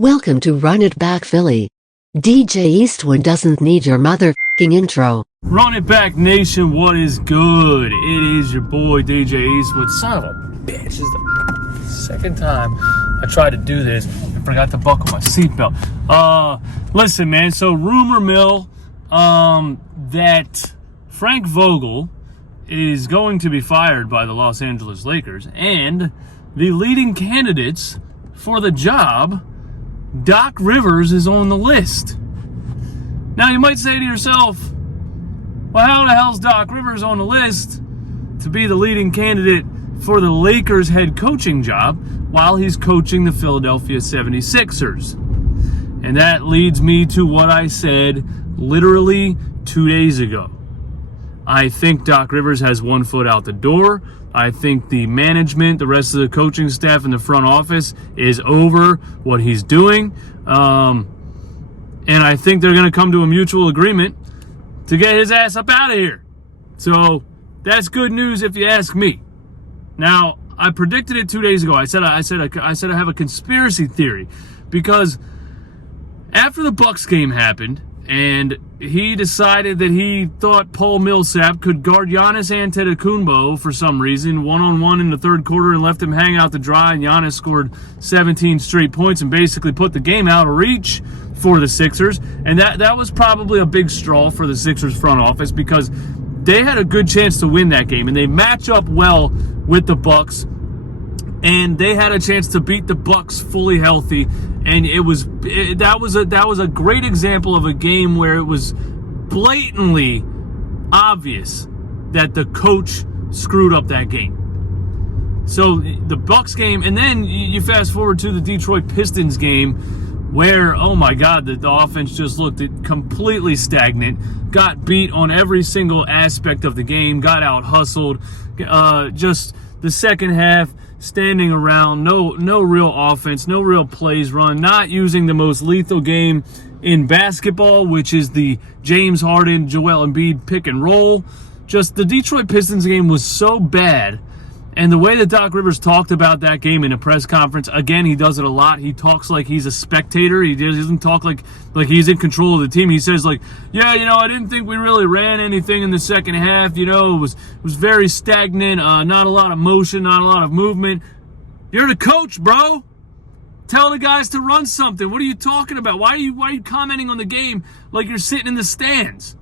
Welcome to Run It Back Philly. DJ Eastwood doesn't need your mother***ing intro. Run It Back Nation, what is good? It is your boy DJ Eastwood. Son of a bitch, this is the second time I tried to do this and forgot to buckle my seatbelt. Listen, man, so rumor mill that Frank Vogel is going to be fired by the Los Angeles Lakers, and the leading candidates for the job, Doc Rivers, is on the list. Now you might say to yourself, well, how the hell's Doc Rivers on the list to be the leading candidate for the Lakers head coaching job while he's coaching the Philadelphia 76ers? And that leads me to what I said literally 2 days ago. I think Doc Rivers has one foot out the door. I think the management, the rest of the coaching staff in the front office is over what he's doing. And I think they're going to come to a mutual agreement to get his ass up out of here. So that's good news if you ask me. Now, I predicted it 2 days ago. I said I have a conspiracy theory because after the Bucks game happened and he decided that he thought Paul Millsap could guard Giannis Antetokounmpo for some reason, one-on-one in the third quarter, and left him hang out to dry, and Giannis scored 17 straight points and basically put the game out of reach for the Sixers. And that was probably a big straw for the Sixers front office because they had a good chance to win that game, and they match up well with the Bucks. And they had a chance to beat the Bucks fully healthy, and that was a great example of a game where it was blatantly obvious that the coach screwed up that game. So the Bucks game, and then you fast forward to the Detroit Pistons game, where, oh my God, the offense just looked completely stagnant, got beat on every single aspect of the game, got out hustled, just the second half. Standing around, no real offense, no real plays run, not using the most lethal game in basketball, which is the James Harden, Joel Embiid pick and roll. Just the Detroit Pistons game was so bad. And the way that Doc Rivers talked about that game in a press conference, again, he does it a lot. He talks like he's a spectator. He doesn't talk like he's in control of the team. He says like, yeah, I didn't think we really ran anything in the second half. It was very stagnant, not a lot of motion, not a lot of movement. You're the coach, bro. Tell the guys to run something. What are you talking about? Why are you commenting on the game like you're sitting in the stands?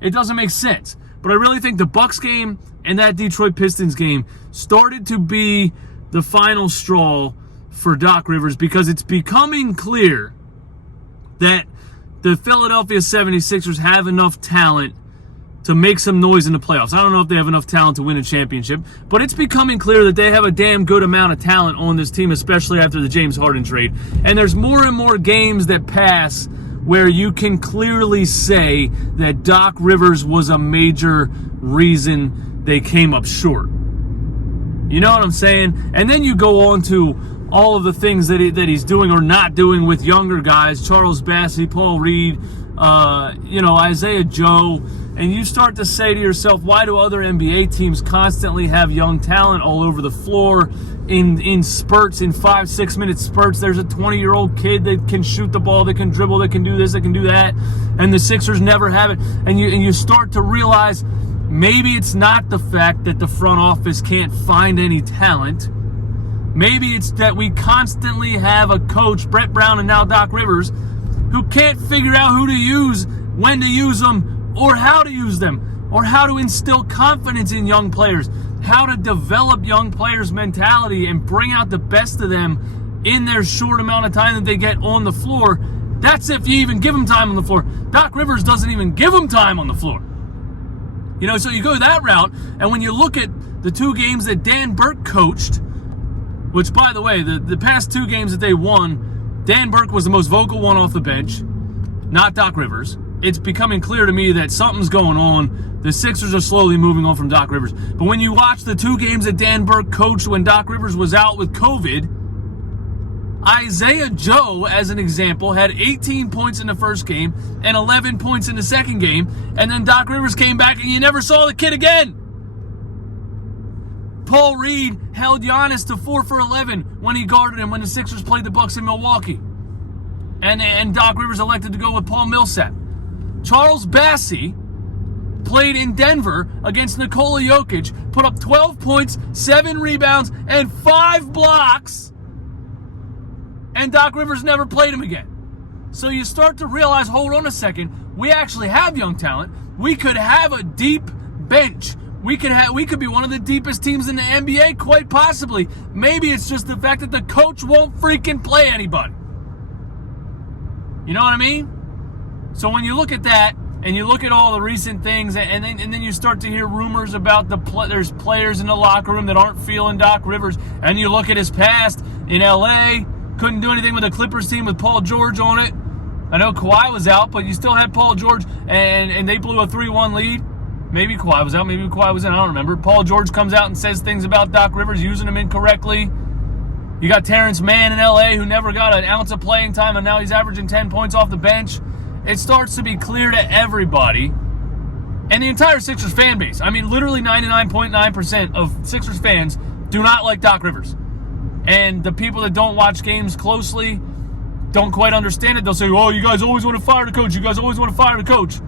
It doesn't make sense. But I really think the Bucks game and that Detroit Pistons game started to be the final straw for Doc Rivers because it's becoming clear that the Philadelphia 76ers have enough talent to make some noise in the playoffs. I don't know if they have enough talent to win a championship, but it's becoming clear that they have a damn good amount of talent on this team, especially after the James Harden trade. And there's more and more games that pass where you can clearly say that Doc Rivers was a major reason they came up short. You know what I'm saying? And then you go on to all of the things that he's doing or not doing with younger guys, Charles Bassey, Paul Reed, Isaiah Joe, and you start to say to yourself, why do other NBA teams constantly have young talent all over the floor in spurts, in 5-6 minute spurts? There's a 20-year-old kid that can shoot the ball, that can dribble, that can do this, that can do that, and the Sixers never have it. And you start to realize maybe it's not the fact that the front office can't find any talent. Maybe it's that we constantly have a coach, Brett Brown and now Doc Rivers, who can't figure out who to use, when to use them, or how to use them, or how to instill confidence in young players, how to develop young players' mentality and bring out the best of them in their short amount of time that they get on the floor. That's if you even give them time on the floor. Doc Rivers doesn't even give them time on the floor. So you go that route, and when you look at the two games that Dan Burke coached, which, by the way, the past two games that they won, Dan Burke was the most vocal one off the bench, not Doc Rivers. It's becoming clear to me that something's going on. The Sixers are slowly moving on from Doc Rivers. But when you watch the two games that Dan Burke coached when Doc Rivers was out with COVID, Isaiah Joe, as an example, had 18 points in the first game and 11 points in the second game. And then Doc Rivers came back and you never saw the kid again. Paul Reed held Giannis to 4 for 11 when he guarded him when the Sixers played the Bucks in Milwaukee. And Doc Rivers elected to go with Paul Millsap. Charles Bassey played in Denver against Nikola Jokic, put up 12 points, 7 rebounds, and 5 blocks, and Doc Rivers never played him again. So you start to realize, hold on a second, we actually have young talent. We could have a deep bench. We could be one of the deepest teams in the NBA, quite possibly. Maybe it's just the fact that the coach won't freaking play anybody. You know what I mean? So when you look at that, and you look at all the recent things, and then you start to hear rumors about there's players in the locker room that aren't feeling Doc Rivers, and you look at his past in LA, couldn't do anything with the Clippers team with Paul George on it. I know Kawhi was out, but you still had Paul George, and they blew a 3-1 lead. Maybe Kawhi was out, maybe Kawhi was in, I don't remember. Paul George comes out and says things about Doc Rivers, using him incorrectly. You got Terrence Mann in LA, who never got an ounce of playing time, and now he's averaging 10 points off the bench. It starts to be clear to everybody and the entire Sixers fan base. I mean, literally 99.9% of Sixers fans do not like Doc Rivers. And the people that don't watch games closely don't quite understand it. They'll say, oh, you guys always want to fire the coach. You guys always want to fire the coach.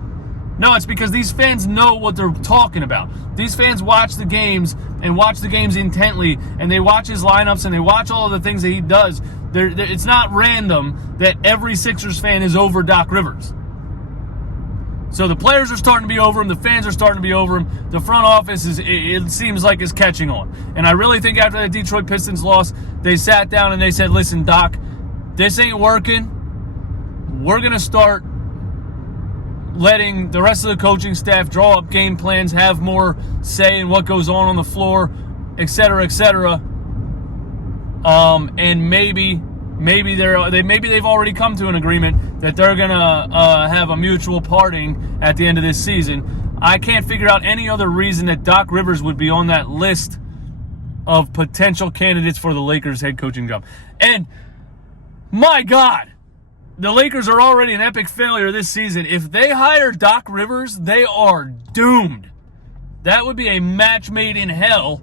No, it's because these fans know what they're talking about. These fans watch the games and watch the games intently, and they watch his lineups and they watch all of the things that he does. It's not random that every Sixers fan is over Doc Rivers. So the players are starting to be over him. The fans are starting to be over him. The front office, it seems like, is catching on. And I really think after that Detroit Pistons loss, they sat down and they said, listen, Doc, this ain't working. We're going to start letting the rest of the coaching staff draw up game plans, have more say in what goes on the floor, et cetera, et cetera. And maybe they've already come to an agreement that they're gonna have a mutual parting at the end of this season. I can't figure out any other reason that Doc Rivers would be on that list of potential candidates for the Lakers head coaching job. And my God, the Lakers are already an epic failure this season. If they hire Doc Rivers, they are doomed. That would be a match made in hell,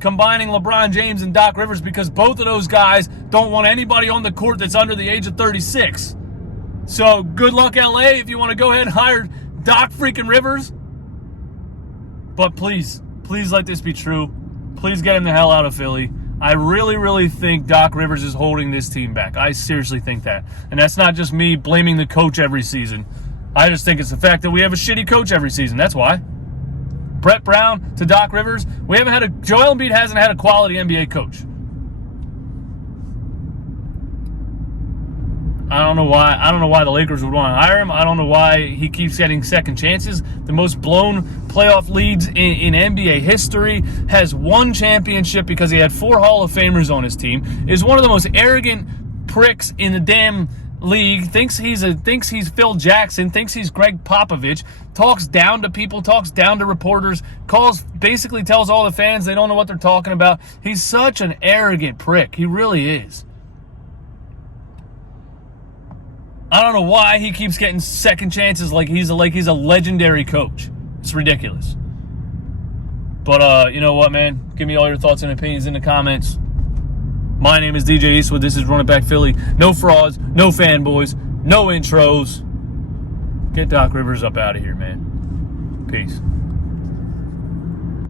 combining LeBron James and Doc Rivers, because both of those guys don't want anybody on the court that's under the age of 36. So good luck, LA, if you want to go ahead and hire Doc freaking Rivers. But please let this be true. Please get him the hell out of Philly. I really, really think Doc Rivers is holding this team back. I seriously think that. And that's not just me blaming the coach every season. I just think it's the fact that we have a shitty coach every season. That's why. Brett Brown to Doc Rivers. Joel Embiid hasn't had a quality NBA coach. I don't know why the Lakers would want to hire him. I don't know why he keeps getting second chances. The most blown playoff leads in NBA history, has won championship because he had 4 Hall of Famers on his team, is one of the most arrogant pricks in the damn league, thinks he's Phil Jackson, thinks he's Greg Popovich, talks down to people, talks down to reporters, basically tells all the fans they don't know what they're talking about. He's such an arrogant prick. He really is. I don't know why he keeps getting second chances like he's a legendary coach. It's ridiculous. But you know what, man? Give me all your thoughts and opinions in the comments. My name is DJ Eastwood. This is Run It Back Philly. No frauds, no fanboys, no intros. Get Doc Rivers up out of here, man. Peace.